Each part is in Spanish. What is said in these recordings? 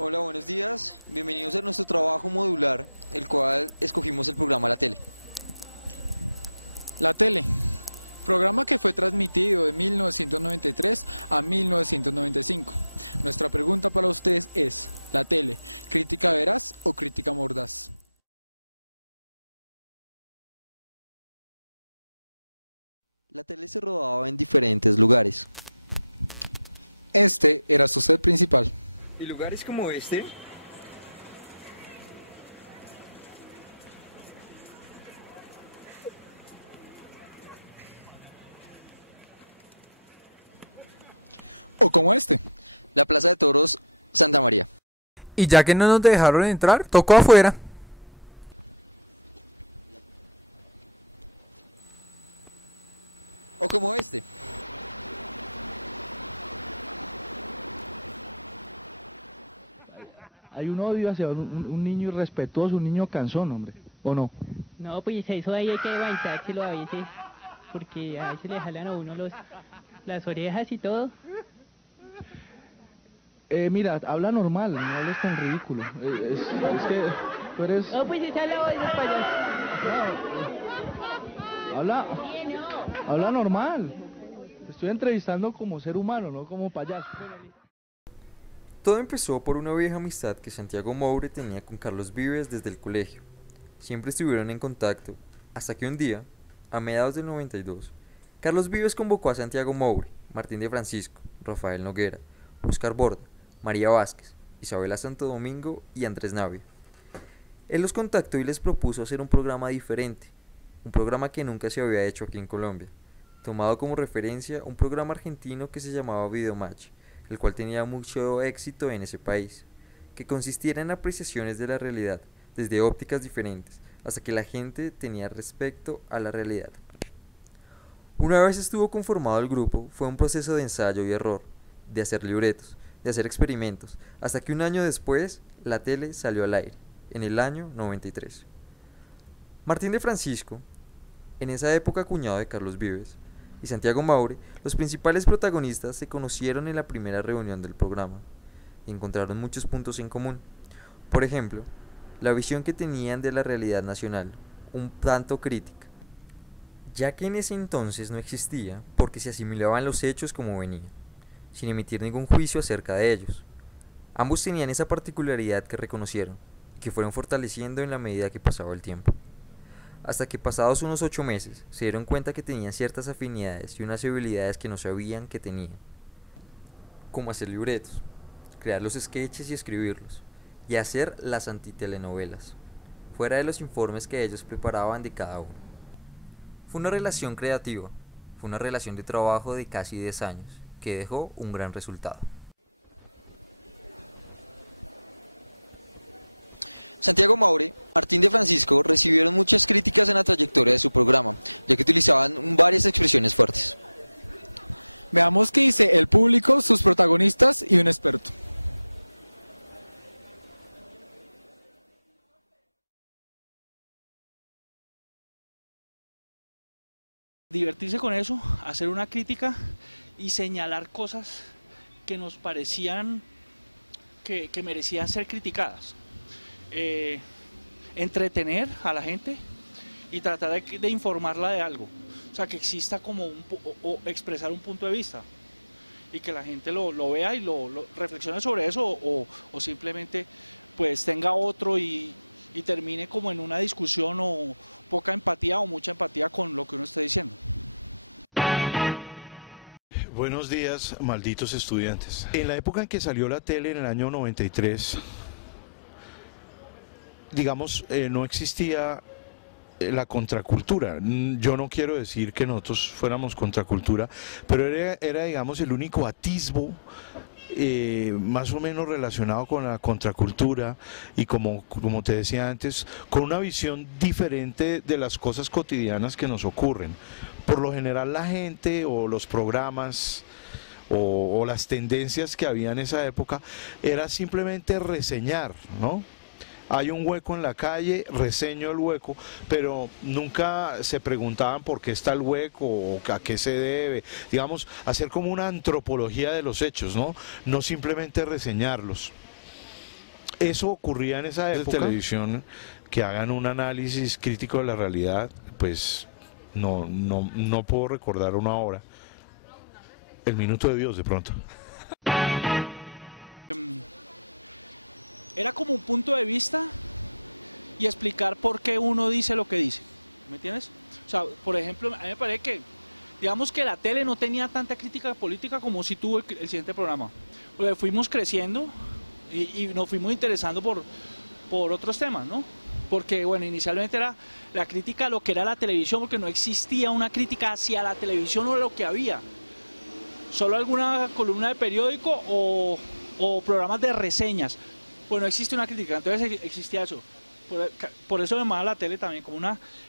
Hola, buenos días. Bienvenidos a nuestro trabajo modular, el cual escogimos el programa La Tele. La Tele, programa que fue transmitido de 1993 a 1995. Nuestra pregunta para ustedes es, ¿la tele, crítica veraz o crítica mordaz? La tele se rodaba en diferentes lugares. Este era su set principal. Y lugares como este O como este. la Plaza de Toros Santa María. Y ya que no nos dejaron entrar, tocó afuera. O como este. Hay un odio hacia un niño irrespetuoso, un niño cansón, hombre, ¿o no? No, pues eso ahí hay que aguantárselo a veces, porque a veces le jalan a uno las orejas y todo. Mira, habla normal, no hables tan ridículo. Es que tú eres... No, pues esa es la voz del payaso. Habla normal. Te estoy entrevistando como ser humano, no como payaso. Todo empezó por una vieja amistad que Santiago Moure tenía con Carlos Vives desde el colegio. Siempre estuvieron en contacto, hasta que un día, a mediados del 92, Carlos Vives convocó a Santiago Moure, Martín de Francisco, Rafael Noguera, Óscar Borda, María Vázquez, Isabela Santo Domingo y Andrés Navia. Él los contactó y les propuso hacer un programa diferente, un programa que nunca se había hecho aquí en Colombia, tomado como referencia un programa argentino que se llamaba Videomatch, el cual tenía mucho éxito en ese país, que consistiera en apreciaciones de la realidad desde ópticas diferentes, hasta que la gente tenía respecto a la realidad. Una vez estuvo conformado el grupo, fue un proceso de ensayo y error, de hacer libretos, de hacer experimentos, hasta que un año después, la tele salió al aire, en el año 93. Martín de Francisco, en esa época cuñado de Carlos Vives, y Santiago Moure, los principales protagonistas, se conocieron en la primera reunión del programa y encontraron muchos puntos en común. Por ejemplo, la visión que tenían de la realidad nacional, un tanto crítica, ya que en ese entonces no existía porque se asimilaban los hechos como venían, sin emitir ningún juicio acerca de ellos. Ambos tenían esa particularidad que reconocieron y que fueron fortaleciendo en la medida que pasaba el tiempo. Hasta que pasados unos 8 meses se dieron cuenta que tenían ciertas afinidades y unas habilidades que no sabían que tenían, como hacer libretos, crear los sketches y escribirlos, y hacer las antitelenovelas, fuera de los informes que ellos preparaban de cada uno. Fue una relación creativa, fue una relación de trabajo de casi 10 años, que dejó un gran resultado. Santiago Moure, Martín de Francisco recibieron muchas críticas en la trayectoria de su programa, ya que utilizaban varias expresiones fuertes. Veamos qué dice el público, sus protagonistas y un experto. Divertirse con eso, hacer una crítica y señalar cosas que nos parecían que merecían ser criticadas. Entretener a la gente y tratar de informarla de algo, o sea, que exista como o expresar un punto de vista y que la gente lo vea y lo reflexione sobre eso o simplemente pues tenga otro y termine como en una discusión o poca empatía o mucha empatía con lo que uno esté diciendo. Buenos días, malditos estudiantes. En la época en que salió la tele, en el año 93, digamos, no existía la contracultura. Yo no quiero decir que nosotros fuéramos contracultura, pero era digamos, el único atisbo más o menos relacionado con la contracultura y como te decía antes, con una visión diferente de las cosas cotidianas que nos ocurren. Por lo general la gente o los programas o las tendencias que había en esa época era simplemente reseñar, ¿no? Hay un hueco en la calle, reseño el hueco, pero nunca se preguntaban por qué está el hueco o a qué se debe. Digamos, hacer como una antropología de los hechos, ¿no? No simplemente reseñarlos. eso ocurría en esa época. De televisión que hagan un análisis crítico de la realidad, pues no puedo recordar una hora. El Minuto de Dios, de pronto. Era como un punto de vista y explicar por qué uno dice lo que dice, ¿me entiendes? O sea, por ejemplo, a mí me parece que, digamos que la tele no tenía tanta crítica política como si tuvo el siguiente programa. Porque fuimos creciendo y nos fuimos interesando por otros temas, ¿no? Porque, bueno, inicialmente era la crítica a lo que era la televisión, porque no existía una crítica hacia la televisión o lo que había. Solo alguna columna de periódico o programas de reseñas. Pues no existe una crítica, entonces existía eso. Por eso además la tele también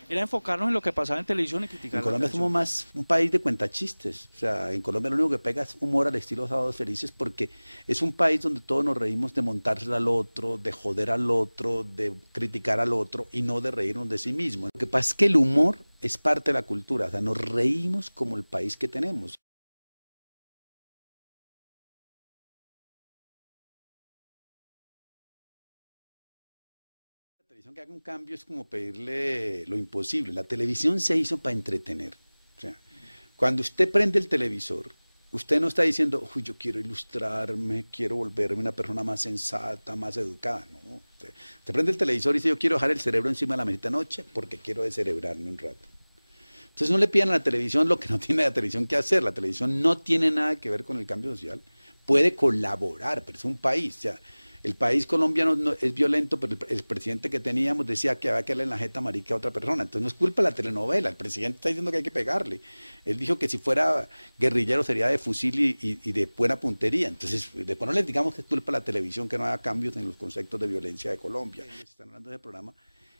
era enfocarnos en lo que pasaba en televisión y criticar. En Colombia somos más un país de cuentachistes. O sea, en Colombia lo único que pega es humor al estilo Sábados Felices, porque es un país donde todos nos reímos de montársela al otro, de joder al otro, de criticar al otro y no de reírnos de sí mismo. Lo que pasa es que el humor es parte de la cultura, o sea, nos reímos como el país que tenemos. Que haga un cambio es como pedirle lo imposible. La televisión se hizo para entretener. O sea, cuando usted prende el televisor, usted no está diciendo, uy, yo quiero ilustrarme, quiero volverme una persona más sensata, más educada. No, usted prende el televisor y dice, yo quiero dejar el cerebro encima de la mesita noche porque quiero descerebrarme un rato. Entonces no le pidan a la televisión lo que no tiene la televisión que hacer. La televisión no tiene nada que ver con el cambio social. Puede colaborar, pero es un país. O sea, el país colombiano es violento, pero el presidente que teníamos decía que había que darle en la jeta marica a otra persona. Entonces no es culpa de la telenovela, el presidente está diciendo que hay que pegarle. Él dijo que si fuera guerrillero sería de fusil y de buena puntería. Entonces después no les digamos que es culpa de la televisión que no haga cambios en los conceptos de violencia de Colombia. Están hablando de programa.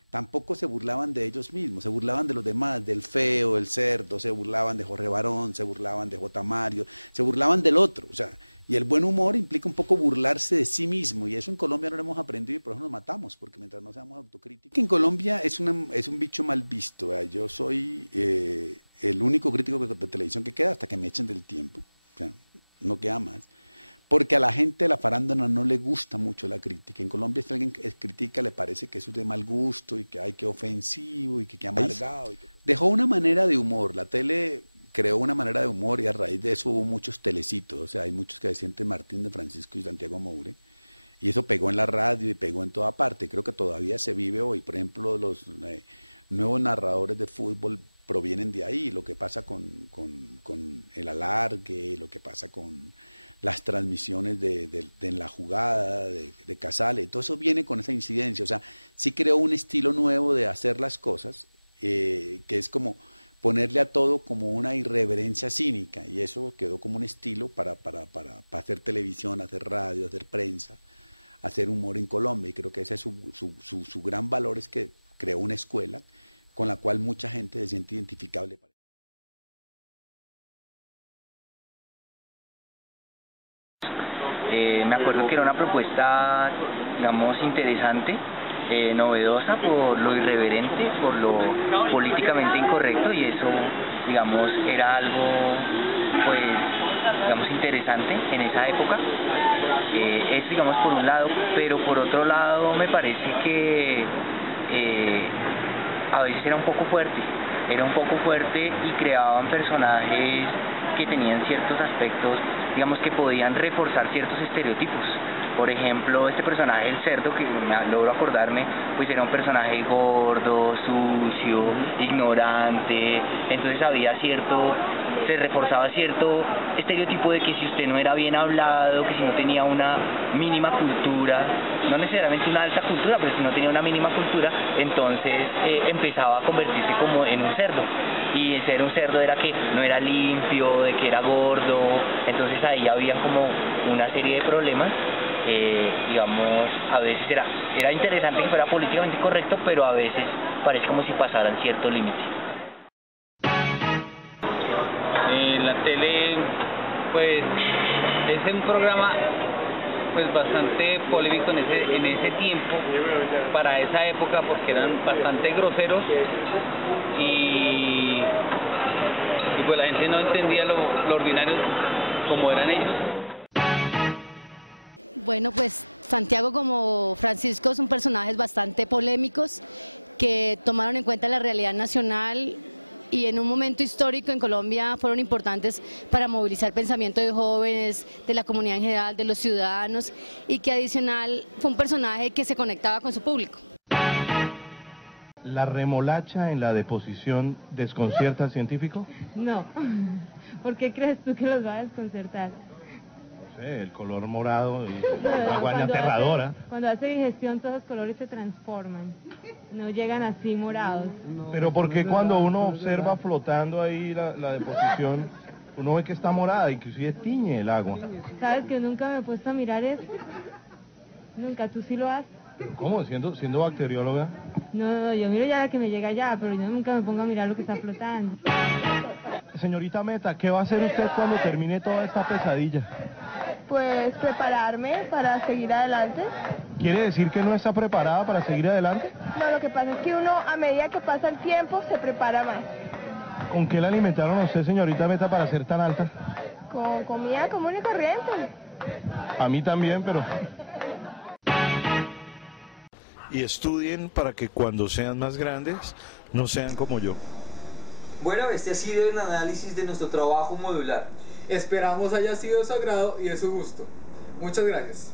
Tampoco se burlaban de ellos mismos, se burlaban de los demás, del feo, el cerdo, se burlaban de Jorge Barón, se burlaban de J. Mario, se burlaban del otro, o sea, y el buen humor implica un poco burlarse de sí mismo, y eso en Colombia no lo hemos aprendido y por eso nos matamos, porque mientras no seamos autocríticos. En Colombia es un bicho mal visto, ¿verdad? Yo soy el único crítico de televisión que queda hasta que me echen del tiempo, o sea, no queda más. Porque a la gente de la farándula no le gusta mucho la crítica. En Colombia si alguien critica le parece que eso es de mal gusto y que hay que ofensivo y que amargado. Dejó una manera de humor, la tele creó una manera de humor y a raíz de eso hubo muchos telecitos, o sea, hay muchos que decían Martín de Francisco y Santiago Moure, y eso pegó en la radio y pegó en toda parte, creo que todavía se vive hoy. Por ejemplo, los nuevos narradores de fútbol provienen de ahí, lo que pasa con el alargue, lo que pasa con las transmisiones de la jugada, de Casale, todo eso viene con esa incidencia, o sea, sí creó un estilo nuevo de hacer las cosas, que es como ponerle a todo como una irreverencia cínica, y eso quedó como un estilo para hacer televisión, hacer radio, hacer prensa, hacer humor en Colombia, y creo que ese es su gran valor, es que creó una escuela con la cual mucha gente se siente identificable. Me acuerdo que era una propuesta, digamos, interesante, novedosa por lo irreverente, por lo políticamente incorrecto, y eso, digamos, era algo, pues, digamos, interesante en esa época. Eso, digamos, por un lado, pero por otro lado me parece que a veces era un poco fuerte y creaban personajes que tenían ciertos aspectos, digamos, que podían reforzar ciertos estereotipos. Por ejemplo, este personaje, el cerdo, que logro acordarme, pues era un personaje gordo, sucio, ignorante, entonces se reforzaba cierto estereotipo de que si usted no era bien hablado, que si no tenía una mínima cultura, no necesariamente una alta cultura, pero si no tenía una mínima cultura, entonces empezaba a convertirse como en un cerdo. Y el ser un cerdo era que no era limpio, de que era gordo, entonces ahí había como una serie de problemas. Digamos, a veces era interesante que fuera políticamente correcto, pero a veces parece como si pasaran cierto límite. La tele, pues, es un programa pues bastante polémico en ese tiempo, para esa época, porque eran bastante groseros y pues la gente no entendía lo ordinario como eran ellos. Bueno, pues Santiago como Francisco son personajes bastante polémicos que tomaron en cuenta la realidad nacional y en un momento histórico en Colombia fueron importantes para movilizar el pensamiento de jóvenes, de la comunidad en general, de los ciudadanos, y que adicional fue un personaje que se conectaba con su público. ¿La remolacha en la deposición desconcierta al científico? No. ¿Por qué crees tú que los va a desconcertar? No sé, el color morado y una guaña aterradora. Cuando hace digestión todos los colores se transforman, no llegan así morados. Pero ¿por qué cuando uno observa flotando ahí la deposición, uno ve que está morada, inclusive tiñe el agua? ¿Sabes que nunca me he puesto a mirar eso? Nunca, ¿tú sí lo haces? ¿Cómo? ¿Siendo bacterióloga? No, yo miro ya la que me llega ya, pero yo nunca me pongo a mirar lo que está flotando. Señorita Meta, ¿qué va a hacer usted cuando termine toda esta pesadilla? Pues prepararme para seguir adelante. ¿Quiere decir que no está preparada para seguir adelante? No, lo que pasa es que uno a medida que pasa el tiempo se prepara más. ¿Con qué la alimentaron a usted, señorita Meta, para ser tan alta? Con comida común y corriente. A mí también, pero... Y estudien para que cuando sean más grandes no sean como yo. Bueno, este ha sido el análisis de nuestro trabajo modular. Esperamos haya sido de su agrado y de su gusto. Muchas gracias.